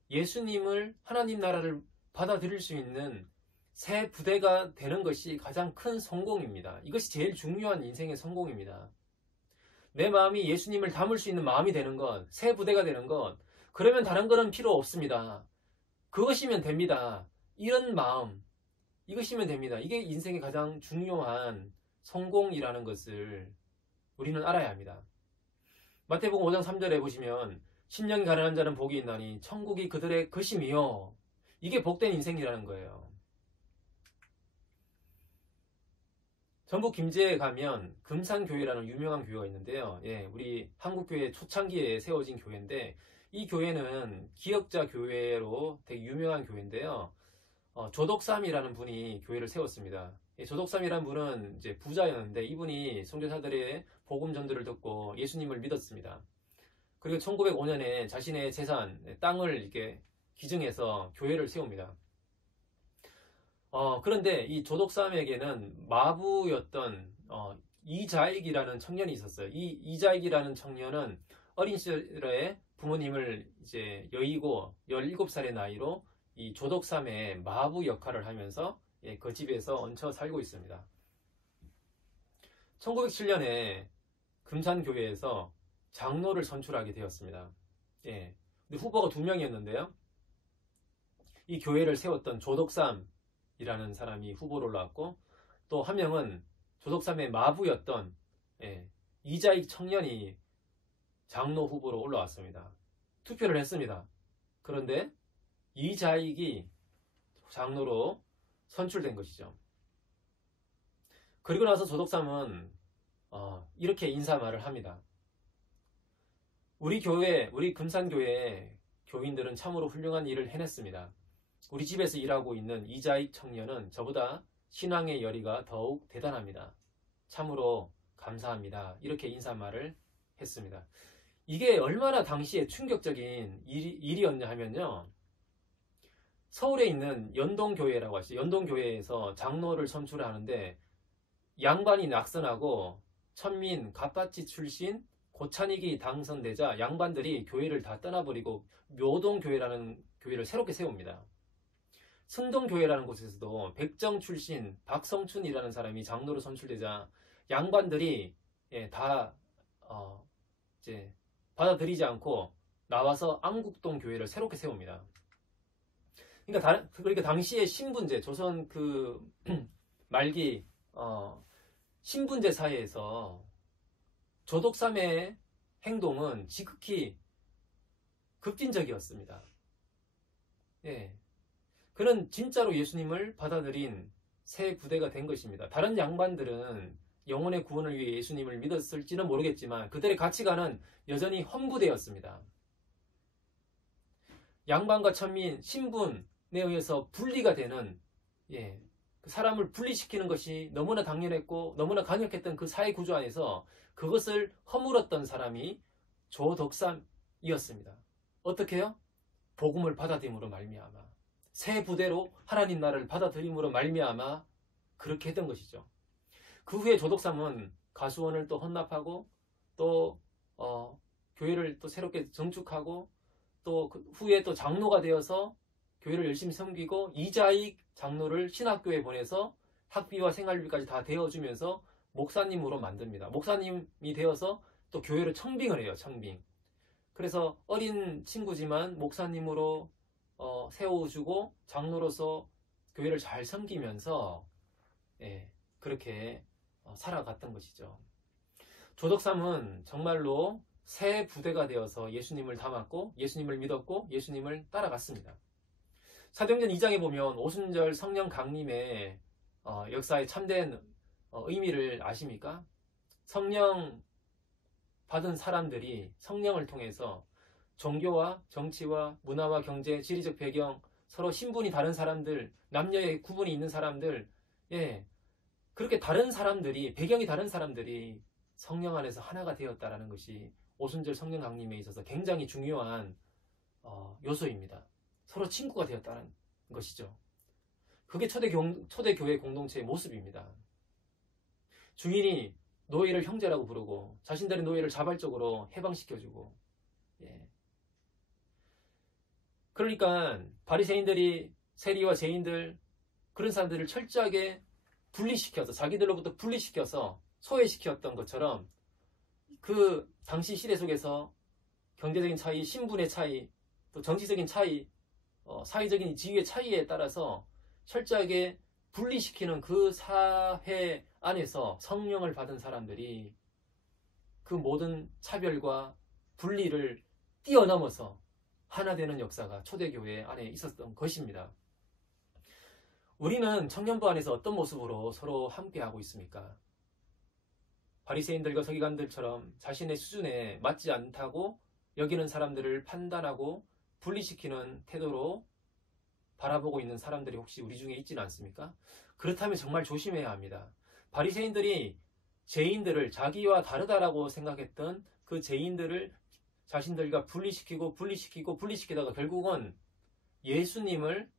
예수님을, 하나님 나라를 받아들일 수 있는 새 부대가 되는 것이 가장 큰 성공입니다. 이것이 제일 중요한 인생의 성공입니다. 내 마음이 예수님을 담을 수 있는 마음이 되는 것, 새 부대가 되는 것, 그러면 다른 거는 필요 없습니다. 그것이면 됩니다. 이런 마음, 이것이면 됩니다. 이게 인생의 가장 중요한 성공이라는 것을 우리는 알아야 합니다. 마태복음 5장 3절에 보시면 심령이 가난한 자는 복이 있나니 천국이 그들의 것임이요. 이게 복된 인생이라는 거예요. 전북 김제에 가면 금산교회라는 유명한 교회가 있는데요. 예, 우리 한국교회 초창기에 세워진 교회인데 이 교회는 기역자 교회로 되게 유명한 교회인데요. 조덕삼이라는 분이 교회를 세웠습니다. 조덕삼이라는 분은 이제 부자였는데 이분이 선교사들의 복음 전도를 듣고 예수님을 믿었습니다. 그리고 1905년에 자신의 재산, 땅을 이렇게 기증해서 교회를 세웁니다. 그런데 이 조덕삼에게는 마부였던 이자익이라는 청년이 있었어요. 이 이자익이라는 청년은 어린 시절에 부모님을 이제 여의고 17살의 나이로 이 조덕삼의 마부 역할을 하면서 그 집에서 얹혀 살고 있습니다. 1907년에 금산교회에서 장로를 선출하게 되었습니다. 근데 후보가 2명이었는데요. 이 교회를 세웠던 조덕삼이라는 사람이 후보로 올라왔고, 또 한 명은 조덕삼의 마부였던 이자익 청년이 장로 후보로 올라왔습니다. 투표를 했습니다. 그런데 이자익이 장로로 선출된 것이죠. 그리고 나서 조덕삼은 이렇게 인사말을 합니다. 우리 금산교회 교인들은 참으로 훌륭한 일을 해냈습니다. 우리 집에서 일하고 있는 이자익 청년은 저보다 신앙의 열의가 더욱 대단합니다. 참으로 감사합니다. 이렇게 인사말을 했습니다. 이게 얼마나 당시에 충격적인 일이었냐 하면요. 서울에 있는 연동교회라고 하시죠. 연동교회에서 장로를 선출하는데 양반이 낙선하고 천민, 갑밭집 출신 고찬익이 당선되자 양반들이 교회를 다 떠나버리고 묘동교회라는 교회를 새롭게 세웁니다. 승동교회라는 곳에서도 백정 출신 박성춘이라는 사람이 장로로 선출되자 양반들이 다 이제 받아들이지 않고 나와서 안국동 교회를 새롭게 세웁니다. 그러니까 당시에 신분제, 조선 그 말기 신분제 사회에서 조덕삼의 행동은 지극히 급진적이었습니다. 그는 진짜로 예수님을 받아들인 새 부대가 된 것입니다. 다른 양반들은 영혼의 구원을 위해 예수님을 믿었을지는 모르겠지만 그들의 가치관은 여전히 험부되었습니다. 양반과 천민, 신분에 의해서 분리가 되는 그 사람을 분리시키는 것이 너무나 당연했고 너무나 강력했던 그 사회 구조 안에서 그것을 허물었던 사람이 조덕삼이었습니다. 어떻게 해요? 복음을 받아들임으로 말미암아 새 부대로 하나님 나라를 받아들임으로 말미암아 그렇게 했던 것이죠. 그 후에 조덕삼은 가수원을 또 헌납하고 또 교회를 또 새롭게 정축하고 또 그 후에 또 장로가 되어서 교회를 열심히 섬기고 이자익 장로를 신학교에 보내서 학비와 생활비까지 다 대어주면서 목사님으로 만듭니다. 목사님이 되어서 또 교회를 청빙을 해요. 청빙. 그래서 어린 친구지만 목사님으로 세워주고 장로로서 교회를 잘 섬기면서 그렇게 살아갔던 것이죠. 조덕삼은 정말로 새 부대가 되어서 예수님을 닮았고 예수님을 믿었고 예수님을 따라갔습니다. 사도행전 2장에 보면 오순절 성령 강림의 역사의 참된 의미를 아십니까? 성령 받은 사람들이 성령을 통해서 종교와 정치와 문화와 경제, 지리적 배경, 서로 신분이 다른 사람들, 남녀의 구분이 있는 사람들, 그렇게 다른 사람들이, 배경이 다른 사람들이 성령 안에서 하나가 되었다라는 것이 오순절 성령 강림에 있어서 굉장히 중요한 요소입니다. 서로 친구가 되었다는 것이죠. 그게 초대교회 공동체의 모습입니다. 주인이 노예를 형제라고 부르고 자신들의 노예를 자발적으로 해방시켜주고 그러니까 바리새인들이 세리와 죄인들 그런 사람들을 철저하게 분리시켜서 자기들로부터 분리시켜서 소외시켰던 것처럼 그 당시 시대 속에서 경제적인 차이, 신분의 차이, 또 정치적인 차이, 사회적인 지위의 차이에 따라서 철저하게 분리시키는 그 사회 안에서 성령을 받은 사람들이 그 모든 차별과 분리를 뛰어넘어서 하나 되는 역사가 초대교회 안에 있었던 것입니다. 우리는 청년부 안에서 어떤 모습으로 서로 함께하고 있습니까? 바리새인들과 서기관들처럼 자신의 수준에 맞지 않다고 여기는 사람들을 판단하고 분리시키는 태도로 바라보고 있는 사람들이 혹시 우리 중에 있지는 않습니까? 그렇다면 정말 조심해야 합니다. 바리새인들이 죄인들을 자기와 다르다라고 생각했던 그 죄인들을 자신들과 분리시키다가 결국은 예수님을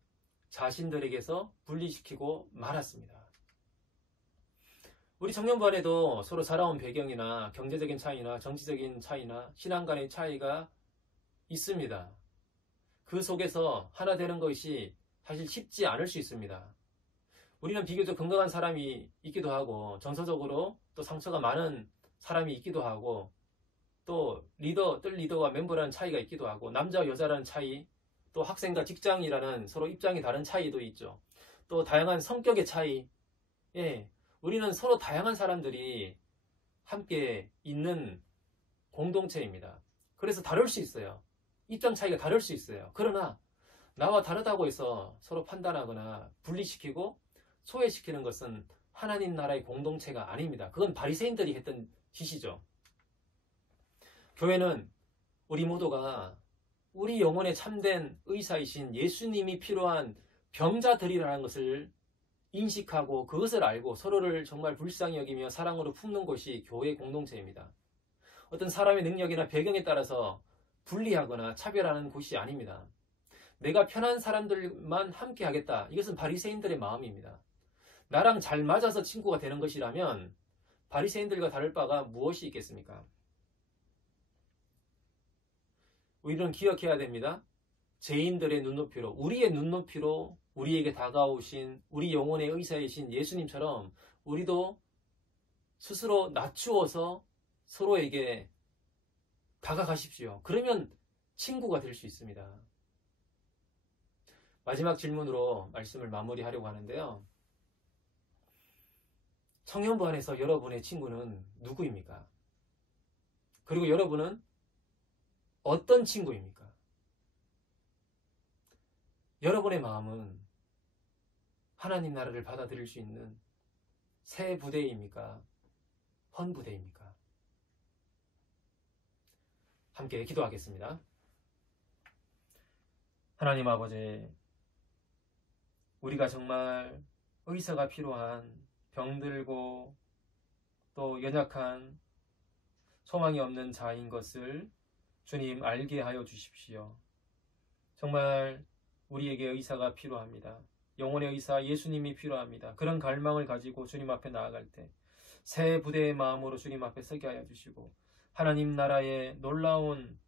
자신들에게서 분리시키고 말았습니다. 우리 청년부 안에도 서로 자라온 배경이나 경제적인 차이나 정치적인 차이나 신앙 간의 차이가 있습니다. 그 속에서 하나 되는 것이 사실 쉽지 않을 수 있습니다. 우리는 비교적 건강한 사람이 있기도 하고 정서적으로 또 상처가 많은 사람이 있기도 하고 또 뜰 리더와 멤버라는 차이가 있기도 하고 남자와 여자라는 차이, 또 학생과 직장이라는 서로 입장이 다른 차이도 있죠. 또 다양한 성격의 차이. 예, 우리는 서로 다양한 사람들이 함께 있는 공동체입니다. 그래서 다를 수 있어요. 입장 차이가 다를 수 있어요. 그러나 나와 다르다고 해서 서로 판단하거나 분리시키고 소외시키는 것은 하나님 나라의 공동체가 아닙니다. 그건 바리새인들이 했던 짓이죠. 교회는 우리 모두가 우리 영혼의 참된 의사이신 예수님이 필요한 병자들이라는 것을 인식하고 그것을 알고 서로를 정말 불쌍히 여기며 사랑으로 품는 것이 교회 공동체입니다. 어떤 사람의 능력이나 배경에 따라서 분리하거나 차별하는 곳이 아닙니다. 내가 편한 사람들만 함께 하겠다. 이것은 바리새인들의 마음입니다. 나랑 잘 맞아서 친구가 되는 것이라면 바리새인들과 다를 바가 무엇이 있겠습니까? 우리는 기억해야 됩니다. 죄인들의 눈높이로, 우리의 눈높이로 우리에게 다가오신 우리 영혼의 의사이신 예수님처럼 우리도 스스로 낮추어서 서로에게 다가가십시오. 그러면 친구가 될 수 있습니다. 마지막 질문으로 말씀을 마무리하려고 하는데요. 청년부 안에서 여러분의 친구는 누구입니까? 그리고 여러분은 어떤 친구입니까? 여러분의 마음은 하나님 나라를 받아들일 수 있는 새 부대입니까? 헌 부대입니까? 함께 기도하겠습니다. 하나님 아버지, 우리가 정말 의사가 필요한 병들고 또 연약한 소망이 없는 자인 것을 주님 알게 하여 주십시오. 정말 우리에게 의사가 필요합니다. 영혼의 의사 예수님이 필요합니다. 그런 갈망을 가지고 주님 앞에 나아갈 때 새 부대의 마음으로 주님 앞에 서게 하여 주시고 하나님 나라의 놀라운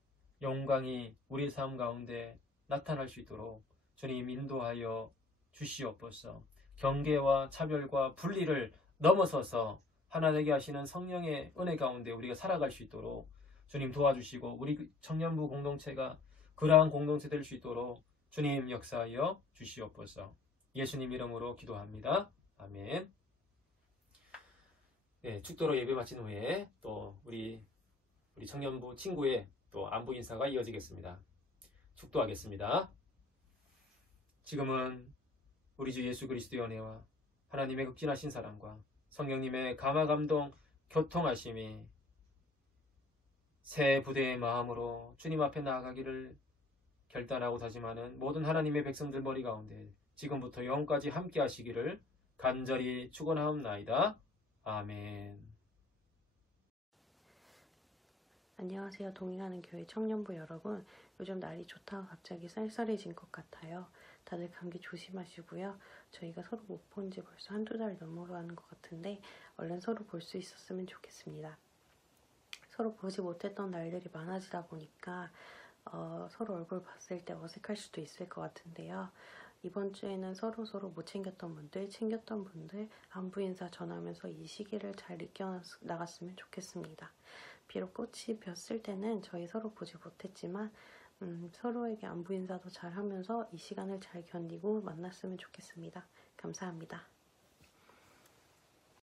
영광이 우리의 삶 가운데 나타날 수 있도록 주님 인도하여 주시옵소서. 경계와 차별과 분리를 넘어서서 하나 되게 하시는 성령의 은혜 가운데 우리가 살아갈 수 있도록 주님 도와주시고 우리 청년부 공동체가 그러한 공동체 될 수 있도록 주님 역사하여 주시옵소서. 예수님 이름으로 기도합니다. 아멘. 네, 축도로 예배 마친 후에 또 우리 청년부 친구의 또 안부 인사가 이어지겠습니다. 축도하겠습니다. 지금은 우리 주 예수 그리스도의 은혜와 하나님의 극진하신 사랑과 성령님의 감화 감동 교통하심이 새 부대의 마음으로 주님 앞에 나아가기를 결단하고 다짐하는 모든 하나님의 백성들 머리 가운데 지금부터 영까지 함께 하시기를 간절히 축원하옵나이다. 아멘. 안녕하세요. 동행하는 교회 청년부 여러분. 요즘 날이 좋다가 갑자기 쌀쌀해진 것 같아요. 다들 감기 조심하시고요. 저희가 서로 못 본 지 벌써 한두 달 넘어가는 것 같은데 얼른 서로 볼 수 있었으면 좋겠습니다. 서로 보지 못했던 날들이 많아지다 보니까 서로 얼굴 봤을 때 어색할 수도 있을 것 같은데요. 이번 주에는 서로 못 챙겼던 분들, 챙겼던 분들 안부 인사 전하면서 이 시기를 잘 이겨나갔으면 좋겠습니다. 비록 꽃이 폈을 때는 저희 서로 보지 못했지만 서로에게 안부 인사도 잘 하면서 이 시간을 잘 견디고 만났으면 좋겠습니다. 감사합니다.